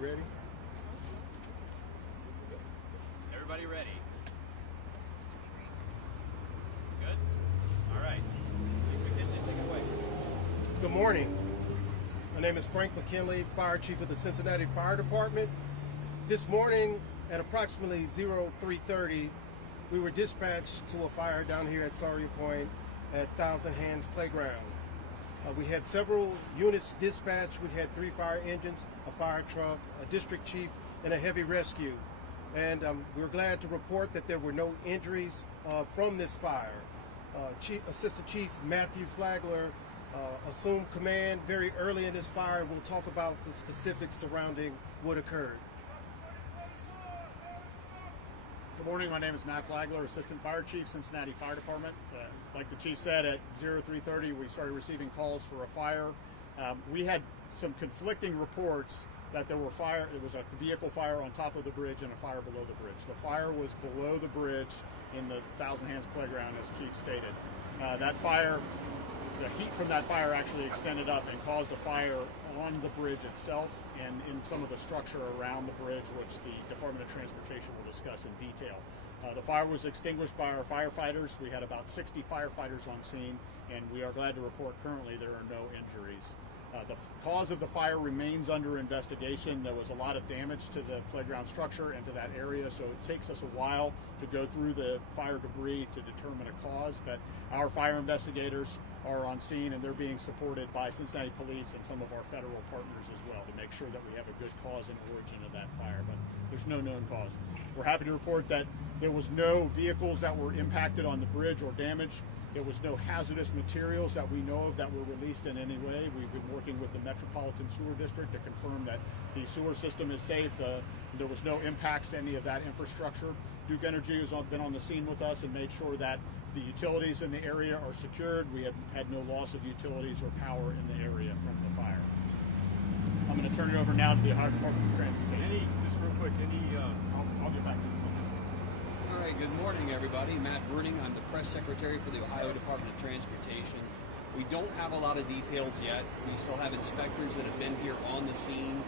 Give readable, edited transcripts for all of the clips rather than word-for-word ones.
We ready? Everybody ready? Good? All right. McKinley, take it away. Good morning. My name is Frank McKinley, Fire Chief of the Cincinnati Fire Department. This morning at approximately 03:30, we were dispatched to a fire down here at Sawyer Point at Thousand Hands Playground. We had several units dispatched. We had 3 fire engines, a fire truck, a district chief, and a heavy rescue. And we're glad to report that there were no injuries from this fire. Assistant Chief Matthew Flagler assumed command very early in this fire, and we'll talk about the specifics surrounding what occurred. Good morning, my name is Matt Flagler, Assistant Fire Chief, Cincinnati Fire Department. Like the Chief said, at 03:30 we started receiving calls for a fire. We had some conflicting reports that there were fire. It was a vehicle fire on top of the bridge and a fire below the bridge. The fire was below the bridge in the Thousand Hands Playground, as Chief stated. That fire, the heat from that fire actually extended up and caused a fire on the bridge itself and in some of the structure around the bridge, which the Department of Transportation will discuss in detail. The fire was extinguished by our firefighters. We had about 60 firefighters on scene, and we are glad to report currently there are no injuries. The cause of the fire remains under investigation. There was a lot of damage to the playground structure and to that area, so it takes us a while to go through the fire debris to determine a cause, but our fire investigators are on scene and they're being supported by Cincinnati Police and some of our federal partners as well to make sure that we have a good cause and origin of that fire, but there's no known cause. We're happy to report that there was no vehicles that were impacted on the bridge or damaged. There was no hazardous materials that we know of that were released in any way. We've been working with the Metropolitan Sewer District to confirm that the sewer system is safe. There was no impacts to any of that infrastructure. Duke Energy has been on the scene with us and made sure that the utilities in the area are secured. We have had no loss of utilities or power in the area from the fire. I'm going to turn it over now to the Ohio Department of Transportation. Just real quick, I'll get back to you. All right, good morning, everybody. Matt Bruning, I'm the press secretary for the Ohio Department of Transportation. We don't have a lot of details yet. We still have inspectors that have been here on the scene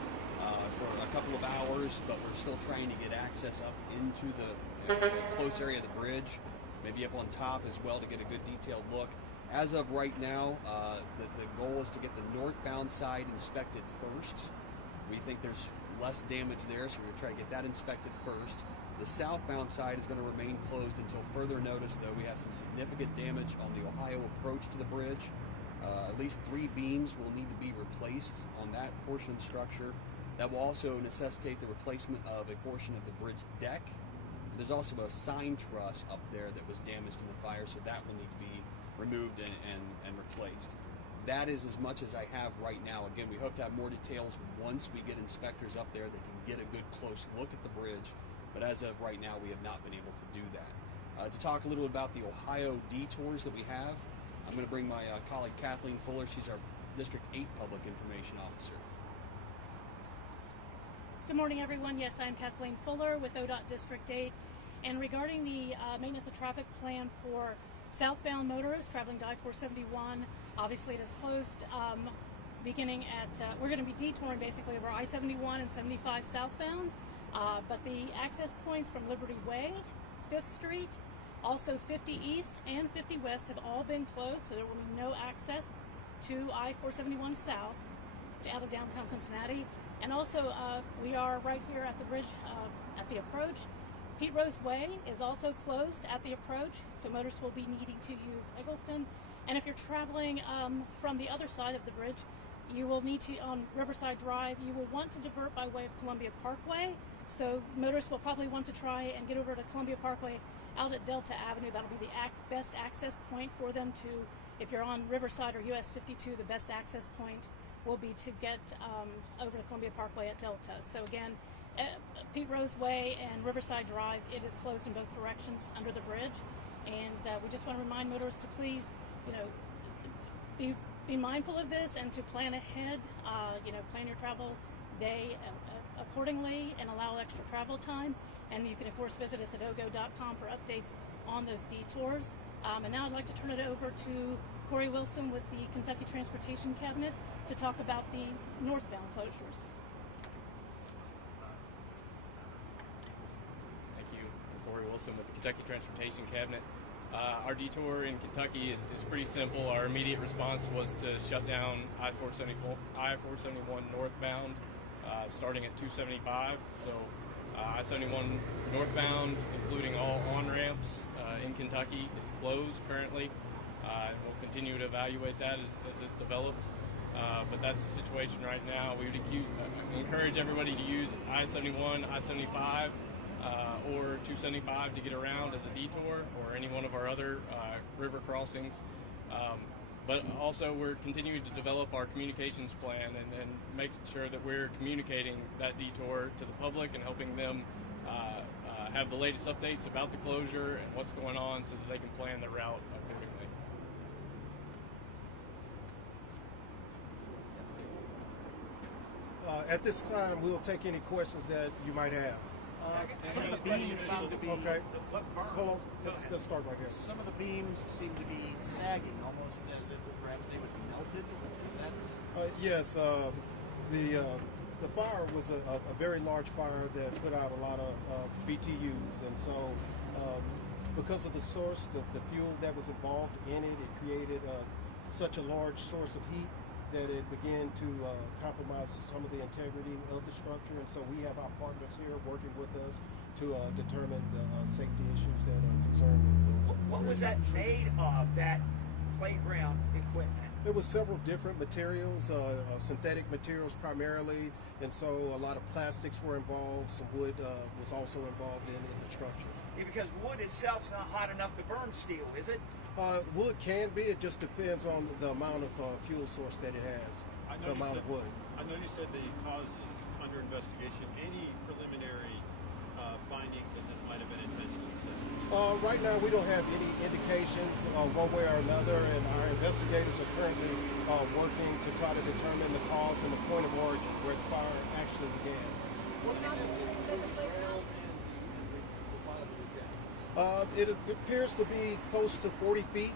for a couple of hours, but we're still trying to get access up into the close area of the bridge, maybe up on top as well to get a good detailed look. As of right now, the goal is to get the northbound side inspected first. We think there's less damage there, so we're going to try to get that inspected first. The southbound side is going to remain closed until further notice, though. We have some significant damage on the Ohio approach to the bridge. At least 3 beams will need to be replaced on that portion of the structure. That will also necessitate the replacement of a portion of the bridge deck. There's also a sign truss up there that was damaged in the fire, so that will need to be removed and replaced. That is as much as I have right now. Again, we hope to have more details once we get inspectors up there that can get a good close look at the bridge. But as of right now, we have not been able to do that. To talk a little about the Ohio detours that we have, I'm going to bring my colleague Kathleen Fuller. She's our District 8 Public Information Officer. Good morning, everyone. Yes, I'm Kathleen Fuller with ODOT District 8. And regarding the maintenance of traffic plan for southbound motorists traveling to I-471, obviously it is closed beginning at, we're going to be detouring basically over I-71 and 75 southbound. But the access points from Liberty Way, 5th Street, also 50 East and 50 West have all been closed, so there will be no access to I-471 South out of downtown Cincinnati. And also, we are right here at the bridge at the approach. Pete Rose Way is also closed at the approach, so motorists will be needing to use Eggleston. And if you're traveling from the other side of the bridge, you will need to, on Riverside Drive, you will want to divert by way of Columbia Parkway. So motorists will probably want to try and get over to Columbia Parkway out at Delta Avenue. That'll be the best access point for them to, if you're on Riverside or US 52, the best access point will be to get over to Columbia Parkway at Delta. So again, Pete Rose Way and Riverside Drive, it is closed in both directions under the bridge. And we just want to remind motorists to please, be mindful of this and to plan ahead, plan your travel day accordingly and allow extra travel time. And you can, of course, visit us at ogo.com for updates on those detours. And now I'd like to turn it over to Corey Wilson with the Kentucky Transportation Cabinet to talk about the northbound closures. Wilson with the Kentucky Transportation Cabinet. Our detour in Kentucky is pretty simple. Our immediate response was to shut down I-471 northbound, starting at 275. So I-71 northbound, including all on-ramps in Kentucky, is closed currently. We'll continue to evaluate that as this develops. But that's the situation right now. We would encourage everybody to use I-71, I-75, or 275 to get around as a detour, or any one of our other river crossings. But also we're continuing to develop our communications plan and making sure that we're communicating that detour to the public and helping them have the latest updates about the closure and what's going on so that they can plan their route accordingly. At this time, we'll take any questions that you might have. Some of the beams seem to be. Okay. Hold on. Go Let's ahead. start right here. Some of the beams seem to be sagging, almost as if perhaps they would be melted. Is that? Yes, the fire was a very large fire that put out a lot of BTUs, and so because of the source, the fuel that was involved in it, it created such a large source of heat that it began to compromise some of the integrity of the structure. And so we have our partners here working with us to determine the safety issues that are concerned with those. What was that made of, that playground equipment? There was several different materials, synthetic materials primarily, and so a lot of plastics were involved. Some wood was also involved in the structure. Yeah, because wood itself's not hot enough to burn steel, is it? Wood can be. It just depends on the amount of fuel source that it has. The amount of wood. I know you said the cause is under investigation. Any preliminary findings that this might have been intentionally set? Right now, we don't have any indications one way or another, and our investigators are currently working to try to determine the cause and the point of origin where the fire actually began. What's the distance between the playground and the viable dam? It appears to be close to 40 feet.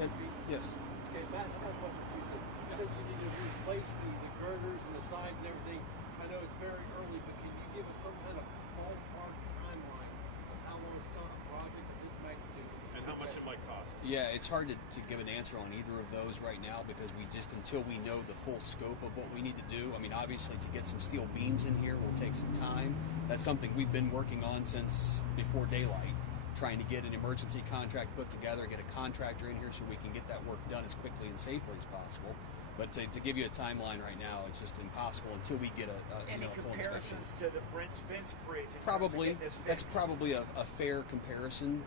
And, yes. Okay, Matt, I have a question for you. You said you need to replace the girders and the signs and everything. I know it's very early, but can you give us some kind of ballpark timeline of how long it's on a project of this magnitude? And how much it might cost? Yeah, it's hard to give an answer on either of those right now because until we know the full scope of what we need to do. I mean, obviously to get some steel beams in here will take some time. That's something we've been working on since before daylight, trying to get an emergency contract put together, get a contractor in here so we can get that work done as quickly and safely as possible. But to give you a timeline right now, it's just impossible until we get a Any full inspection. comparisons to the Brent Spence Bridge? in terms of Probably. getting this That's fixed? probably a fair comparison.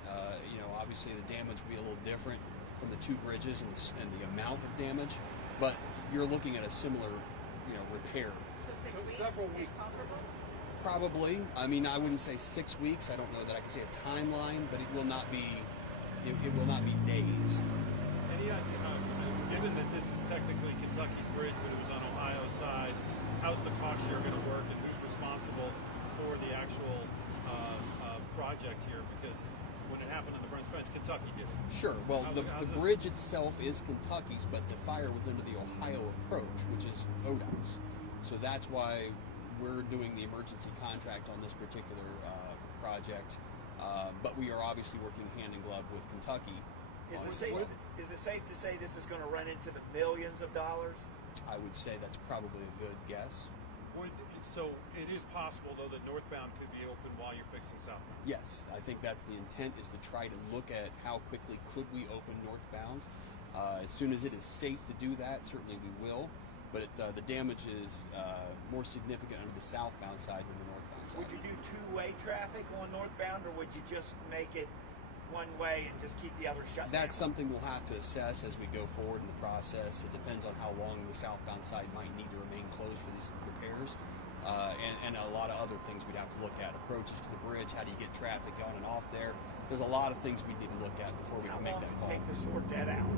Obviously the damage will be a little different from the two bridges and the amount of damage, but you're looking at a similar, repair. So 6 weeks? Several if weeks. comparable? Probably. I mean, I wouldn't say 6 weeks. I don't know that I can say a timeline, but it will not be. It will not be days. Any idea, given that this is technically Kentucky's bridge, but it was on Ohio's side, how's the cost share going to work, and who's responsible for the actual project here? Because when it happened in the Brent Spence, Kentucky did it. Sure. Well, How's the this- bridge itself is Kentucky's, but the fire was under the Ohio approach, which is ODOT's. So that's why we're doing the emergency contract on this particular project. But we are obviously working hand in glove with Kentucky. Is on it safe to say this is going to run into the millions of dollars? I would say that's probably a good guess. So it is possible, though, that northbound could be open while you're fixing southbound. Yes, I think that's the intent, is to try to look at how quickly could we open northbound. As soon as it is safe to do that, certainly we will. But the damage is more significant on the southbound side than the northbound side. Would you do two-way traffic on northbound, or would you just make it one way and just keep the other shut That's down? something we'll have to assess as we go forward in the process. It depends on how long the southbound side might need to remain closed for these repairs. And a lot of other things we'd have to look at. Approaches to the bridge, how do you get traffic on and off there? There's a lot of things we need to look at before we How can make long that does call. it take to sort that out?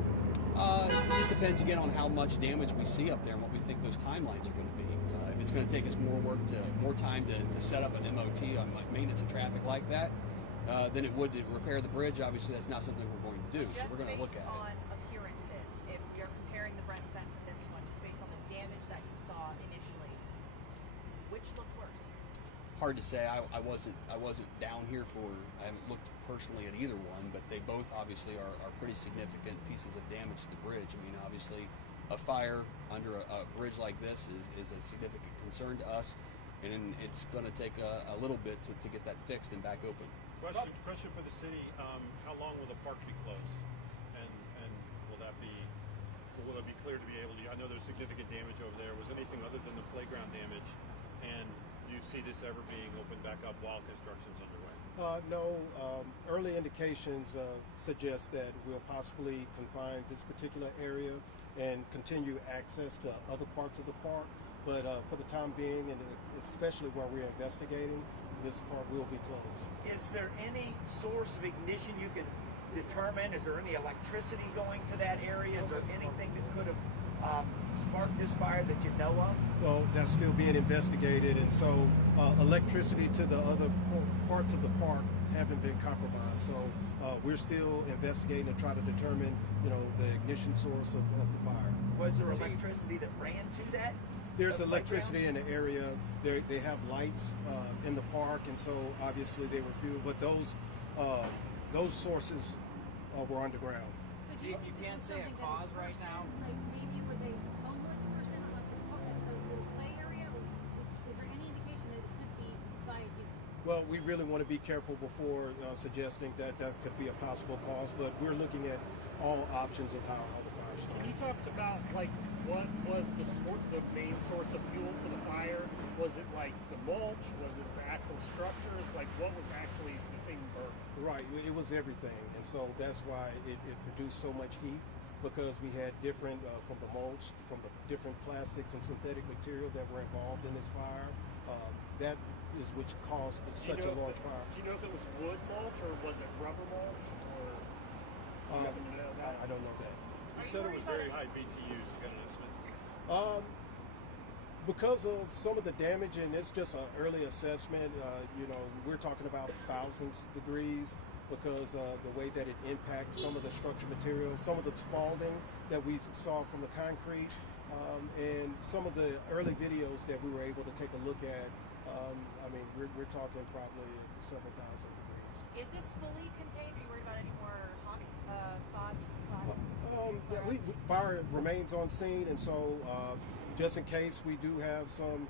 It just depends again on how much damage we see up there and what we think those timelines are going to be. If it's going to take us more time to set up an MOT on maintenance of traffic like that, than it would to repair the bridge. Obviously, that's not something we're going to do. So Just we're going to look at based it. on appearances, if you're comparing the Brent Spence and this one, just based on the damage that you saw initially, which looked worse? hard to say. I wasn't down here for. I haven't looked personally at either one, but they both obviously are pretty significant pieces of damage to the bridge. I mean, obviously, a fire under a bridge like this is a significant concern to us, and it's going to take a little bit to get that fixed and back open. Question for the city: how long will the park be closed, and will it be clear to be able to? I know there's significant damage over there. Was anything other than the playground damage? And do you see this ever being opened back up while construction's underway? No. Early indications suggest that we'll possibly confine this particular area and continue access to other parts of the park. But for the time being, and especially when we're investigating, this park will be closed. Is there any source of ignition you can determine? Is there any electricity going to that area? Is there anything that could have sparked this fire that you know of? Well, that's still being investigated, and so electricity to the other parts of the park haven't been compromised. So we're still investigating to try to determine, the ignition source of the fire. Was there electricity that ran to that? There's electricity in the area. They have lights in the park, and so obviously they were fueled. But those sources were underground. So Chief, you can't say a cause right now. Like maybe it was a homeless person on the little play area. Is there any indication that it could be by you? Well, we really want to be careful before suggesting that could be a possible cause, but we're looking at all options of how the fire started. Can you talk about what was the main source of fuel for the fire? Was it like the mulch? Was it the actual structures? Like what was actually the thing burning? Right, it was everything, and so that's why it produced so much heat, because we had different from the mulch, from the different plastics and synthetic material that were involved in this fire. That is which caused such a large fire. Do you know if it was wood mulch or was it rubber mulch? Or I don't know that. You said it was very high BTUs. You got an estimate? Because of some of the damage, and it's just an early assessment, we're talking about thousands degrees because the way that it impacts some of the structure materials, some of the spalding that we saw from the concrete, and some of the early videos that we were able to take a look at. We're talking probably several thousand degrees. Is this fully contained? Are you worried about any more hot spots? Fire remains on scene, and so just in case we do have some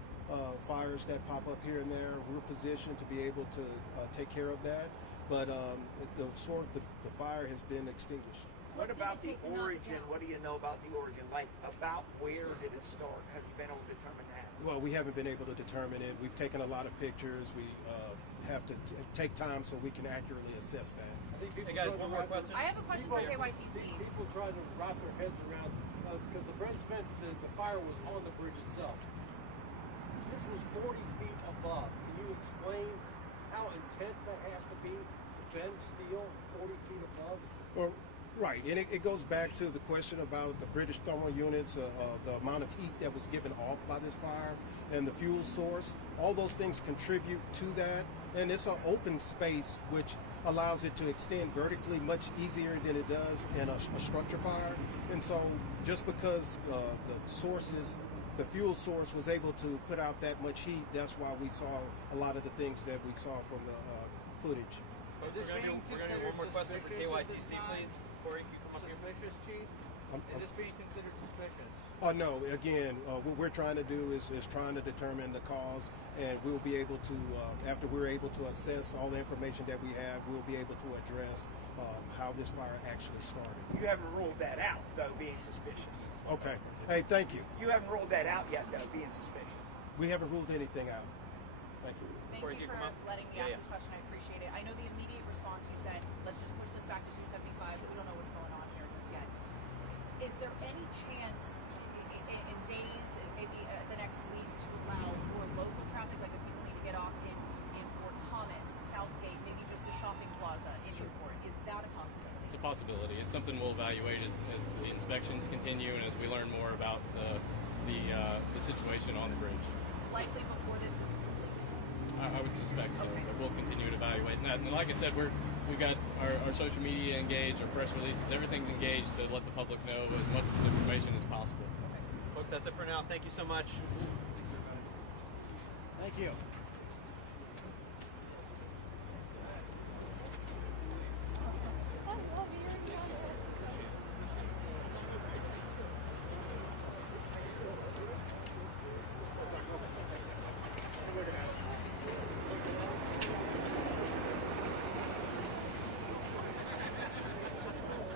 fires that pop up here and there, we're positioned to be able to take care of that. But the fire has been extinguished. What about the origin? What do you know about the origin? Like, about where did it start? Have you been able to determine that? Well, we haven't been able to determine it. We've taken a lot of pictures. We have to take time so we can accurately assess that. Hey guys, one more question. I have a question for KYTC. People try to wrap their heads around, because the Brent Spence, the fire was on the bridge itself. This was 40 feet above. Can you explain how intense that has to be to bend steel 40 feet above? Well, right, and it goes back to the question about the British thermal units, the amount of heat that was given off by this fire, and the fuel source. All those things contribute to that, and it's an open space which allows it to extend vertically much easier than it does in a structure fire. And so just because the fuel source was able to put out that much heat, that's why we saw a lot of the things that we saw from the footage. Is this being considered suspicious for KYTC, please? Corey, can you come up here? Suspicious, Chief? Is this being considered suspicious? No, again, what we're trying to do is trying to determine the cause, and we'll be able to, after we're able to assess all the information that we have, we'll be able to address how this fire actually started. You haven't ruled that out, though, being suspicious. Okay. Hey, thank you. You haven't ruled that out yet, though, being suspicious. We haven't ruled anything out. Thank you. Thank you for letting me ask this question. I appreciate it. I know the immediate response you said, let's just push this back to 275, but we don't know what's going on here just yet. Is there any chance in days, maybe the next week, to allow more local traffic, like if people need to get off in Fort Thomas, Southgate, maybe just the shopping plaza in Newport? Is that a possibility? It's a possibility. It's something we'll evaluate as the inspections continue and as we learn more about the situation on the bridge. Likely before this is complete. I would suspect so, Okay. but we'll continue to evaluate. And like I said, we've got our social media engaged, our press releases, everything's engaged to let the public know as much information as possible. Folks, that's it for now. Thank you so much. Thank you.